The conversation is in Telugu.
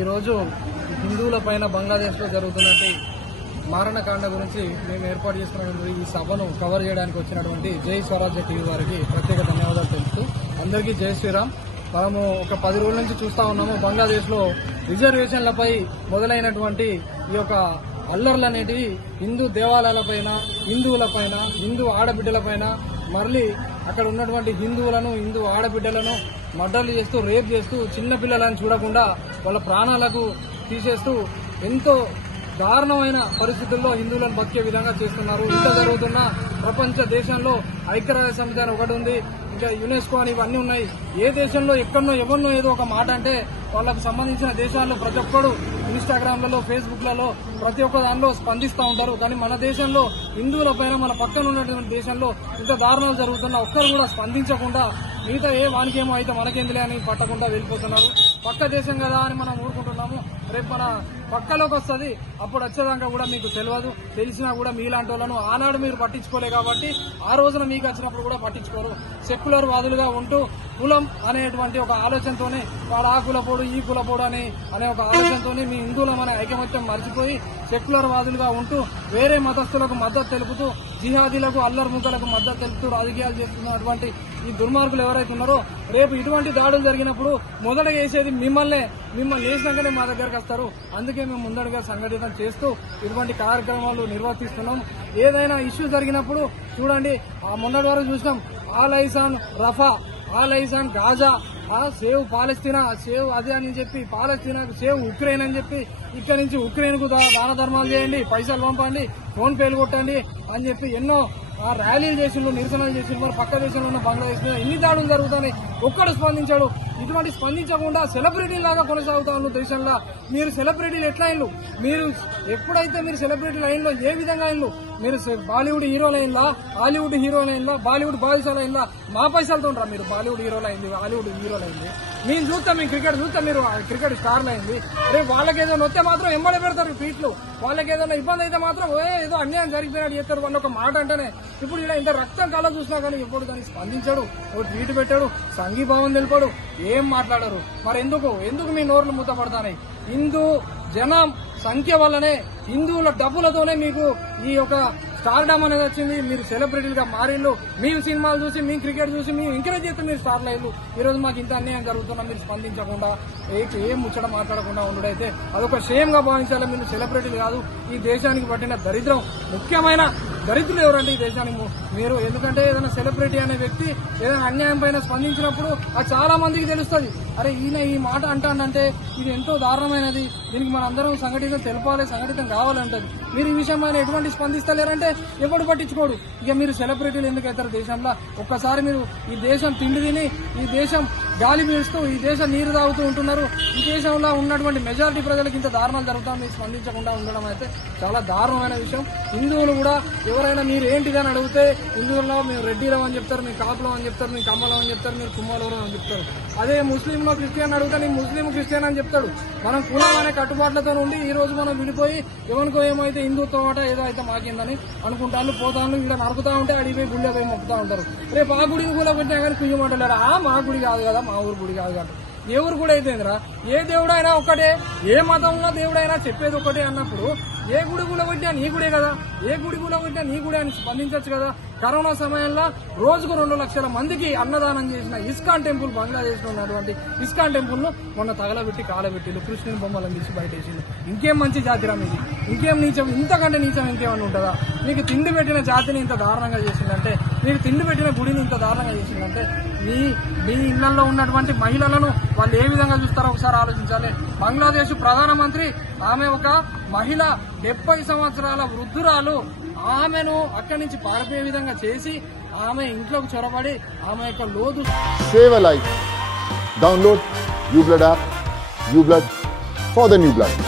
ఈరోజు హిందువులపైన బంగ్లాదేశ్లో జరుగుతున్నట్టు మారణకాండ గురించి మేము ఏర్పాటు చేస్తున్నటువంటి ఈ సభను కవర్ చేయడానికి వచ్చినటువంటి జై స్వరాజ్య టీవీ వారికి ప్రత్యేక ధన్యవాదాలు తెలుపుతూ అందరికీ జై శ్రీరామ్. మనము ఒక 10 రోజుల నుంచి చూస్తా ఉన్నాము బంగ్లాదేశ్లో రిజర్వేషన్లపై మొదలైనటువంటి ఈ యొక్క అల్లర్లు అనేటివి హిందూ దేవాలయాలపైన, హిందువులపైన, హిందూ ఆడబిడ్డలపైన, మళ్ళీ అక్కడ ఉన్నటువంటి హిందువులను, హిందూ ఆడబిడ్డలను మర్డర్లు చేస్తూ, రేప్ చేస్తూ, చిన్నపిల్లలను చూడకుండా వాళ్ళ ప్రాణాలకు తీసేస్తూ ఎంతో దారుణమైన పరిస్థితుల్లో హిందువులను బతికే విధంగా చేస్తున్నారు. ఇంత జరుగుతున్న ప్రపంచ దేశంలో ఐక్యరాజ్య సమితి అని ఒకటి ఉంది, ఇంకా యునెస్కో అని ఇవన్నీ ఉన్నాయి. ఏ దేశంలో ఎక్కడనో ఎవరినో ఏదో ఒక మాట అంటే వాళ్ళకు సంబంధించిన దేశాల్లో ప్రతి ఒక్కరు ఇన్స్టాగ్రామ్లలో, ఫేస్బుక్లలో ప్రతి ఒక్క దానిలో స్పందిస్తూ ఉంటారు. కానీ మన దేశంలో హిందువుల పైన, మన పక్కన ఉన్నటువంటి దేశంలో ఇంత దారుణాలు జరుగుతున్నా ఒక్కరు కూడా స్పందించకుండా మిగతా వానికేమో అయితే మనకేందులే అని పట్టకుండా వెళ్ళిపోతున్నారు. పక్క దేశం కదా అని మనం ఊరుకుంటున్నాము. రేపు మన పక్కలోకి వస్తుంది, అప్పుడు వచ్చేదాకా కూడా మీకు తెలియదు. తెలిసినా కూడా మీలాంటి వాళ్ళను ఆనాడు మీరు పట్టించుకోలే కాబట్టి ఆ రోజున మీకు వచ్చినప్పుడు కూడా పట్టించుకోరు. సెక్యులర్ వాదులుగా ఉంటూ కులం అనేటువంటి ఒక ఆలోచనతోనే వాడు ఆ కులపోడు, ఈ కులపోడు అనే ఒక ఆలోచనతోనే మీ హిందువులం అనే ఐకమత్యం మర్చిపోయి సెక్యులర్ వాదులుగా ఉంటూ వేరే మతస్థులకు మద్దతు తెలుపుతూ, జిహాదీలకు, అల్లర్ ముక్కలకు మద్దతు తెలుపుతూ రాజకీయాలు చేస్తున్నటువంటి ఈ దుర్మార్గులు ఎవరైతే ఉన్నారో రేపు ఇటువంటి దాడులు జరిగినప్పుడు మొదట వేసేది మిమ్మల్ని వేసినాకనే మా దగ్గరకు వస్తారు. అందుకే మేము ముందడుగా సంఘటితం చేస్తూ ఇటువంటి కార్యక్రమాలు నిర్వర్తిస్తున్నాం. ఏదైనా ఇష్యూ జరిగినప్పుడు చూడండి, ఆ మొన్నటి వరకు చూసినాం all eyes on Rafa, all eyes on Gaza, save Palestine, save అదే అని చెప్పి పాలస్తీనాకు సేవ్ ఉక్రెయిన్ అని చెప్పి ఇక్కడి నుంచి ఉక్రెయిన్ కు దాన ధర్మాలు చేయండి, పైసలు పంపండి, ఫోన్ పేలు కొట్టండి అని చెప్పి ఎన్నో ర్యాలీలు చేసిండ్రు, నిరసనలు చేసిండ్రు. మరి పక్క దేశంలో ఉన్న బంగ్లాదేశ్ మీద ఎన్ని దాడులు జరుగుతాయి, ఒక్కడు స్పందించాడు. ఇటువంటి స్పందించకుండా సెలబ్రిటీ లాగా కొనసాగుతా ఉన్న దేశంలో మీరు సెలబ్రిటీలు ఎట్లా అయిండ్రు? మీరు ఎప్పుడైతే మీరు సెలబ్రిటీలు అయిందో ఏ విధంగా అయిండ్రు? మీరు బాలీవుడ్ హీరోలు అయిందా, హాలీవుడ్ హీరోలు అయిందా, బాలీవుడ్ బాయ్సాలు అయిందా? మా పైసలతో ఉంటారా మీరు బాలీవుడ్ హీరోలు అయింది, హాలీవుడ్ హీరోలు అయింది? మేము చూస్తాం, మేము క్రికెట్ చూస్తాం, మీరు క్రికెట్ స్టార్లు అయింది. రేపు వాళ్ళకి ఏదైనా వస్తే మాత్రం ఎంబడి పెడతారు ట్వీట్లు. వాళ్ళకి ఏదైనా ఇబ్బంది అయితే మాత్రం ఏదో అన్యాయం జరిగిపోయినట్టు చేస్తారు. వాళ్ళు ఒక మాట అంటేనే ఇప్పుడు ఇలా ఇంత రక్తం కళ్ళ చూసినా కానీ ఎప్పుడు దానికి స్పందించాడు, ఓ ట్వీట్ పెట్టాడు, సంఘీభావం తెలిపాడు, ఏం మాట్లాడారు? మరి ఎందుకు మీ నోర్లు మూతపడతాయి? హిందూ జనం సంఖ్య వల్లనే, హిందువుల డబ్బులతోనే మీకు ఈ యొక్క స్టార్డమ్ అనేది వచ్చింది. మీరు సెలబ్రిటీలుగా మారిళ్ళు, మేము సినిమాలు చూసి, మేము క్రికెట్ చూసి, మేము ఎంకరేజ్ చేస్తే మీరు స్టార్లు అయ్యారు. ఈ రోజు మాకు ఇంత అన్యాయం జరుగుతున్నా మీరు స్పందించకుండా, ఏం ముచ్చట మాట్లాడకుండా ఉండడైతే అదొక షేమ్ గా భావించాలి. మీరు సెలబ్రిటీలు కాదు, ఈ దేశానికి పట్టిన దరిద్రం, ముఖ్యమైన దరిద్రులు ఎవరంటే ఈ దేశానికి మీరు. ఎందుకంటే ఏదైనా సెలబ్రిటీ అనే వ్యక్తి ఏదైనా అన్యాయం పైన స్పందించినప్పుడు అది చాలా మందికి తెలుస్తుంది. అరే ఈయన ఈ మాట అంటానంటే ఇది ఎంతో దారుణమైనది, దీనికి మన అందరం సంఘటితం తెలపాలి, సంఘటితం కావాలంటది. మీరు ఈ విషయం పైన ఎటువంటి స్పందిస్తలేరంటే ఎవడు పట్టించుకోడు. ఇక మీరు సెలబ్రిటీలు ఎందుకు అవుతారు దేశంలో? ఒక్కసారి మీరు ఈ దేశం తిండి తిని, ఈ దేశం గాలి పీలుస్తూ, ఈ దేశం నీరు తాగుతూ ఉంటున్నారు. ఈ దేశంలో ఉన్నటువంటి మెజారిటీ ప్రజలకు ఇంత దారుణాలు జరుగుతాం, మీరు స్పందించకుండా ఉండడం అయితే చాలా దారుణమైన విషయం. హిందువులు కూడా ఎవరైనా మీరు ఏంటిదని అడిగితే హిందువుల్లో మేము రెడ్డిలం అని చెప్తారు, మీరు కాపులం అని చెప్తారు, మీరు కమ్మలం అని చెప్తారు, మీరు కుమ్మలవరం అని చెప్తారు. అదే ముస్లింలో క్రిస్టియన్ అడిగితే నేను ముస్లిం క్రిస్టియన్ అని చెప్తాడు. మనం కులం అనే కట్టుబాట్లతో ఉండి ఈ రోజు మనం విడిపోయి ఎవరికో ఏమైతే హిందుత్వం అట ఏదో అయితే మాకిందని అనుకుంటాను, పోతాను, ఇలా నరుకుతా ఉంటే అడిగిపోయి గుళ్ళ పోయి మొక్కుతా ఉంటారు. రేపు ఆ గుడిని కూడా పెట్టినా కానీ కుయ్యమంటలేరు. మా గుడి కాదు కదా, మా ఊరు గుడి కాదు కదా. ఏ ఊరు కూడా అయితేందిరా? ఏ దేవుడైనా ఒక్కటే, ఏ మతంలో దేవుడైనా చెప్పేది ఒకటే అన్నప్పుడు ఏ గుడి కూలగొట్టినా నీ గుడే కదా, ఏ గుడి కూలగొట్టినా నీ గుడే అని స్పందించవచ్చు కదా. కరోనా సమయంలో రోజుకు 2 లక్షల మందికి అన్నదానం చేసిన ఇస్కాన్ టెంపుల్, బంగ్లాదేశ్ లో ఉన్నటువంటి ఇస్కాన్ టెంపుల్ ను మొన్న తగలబెట్టి కాలబెట్టిలు, కృష్ణుని బొమ్మలను తీసి బయట వేసిండు. ఇంకేం మంచి జాతిరా మీది? ఇంకేం నీచం? ఇంతకంటే నీచం ఇంకేమన్నా ఉంటుందా? మీకు తిండి పెట్టిన జాతిని ఇంత దారుణంగా చేసిందంటే, మీకు తిండి పెట్టిన గుడిని ఇంత దారుణంగా చేసిందంటే మీ ఇళ్లలో ఉన్నటువంటి మహిళలను వాళ్ళు ఏ విధంగా చూస్తారో ఒకసారి ఆలోచించాలి. బంగ్లాదేశ్ ప్రధానమంత్రి ఆమె ఒక మహిళ, 70 సంవత్సరాల వృద్ధురాలు. ఆమెను అక్కడి నుంచి పారిపోయే విధంగా చేసి ఆమె ఇంట్లోకి చొరబడి ఆమె యొక్క లోతు. Save a life. Download UBlood app. UBlood for the new blood.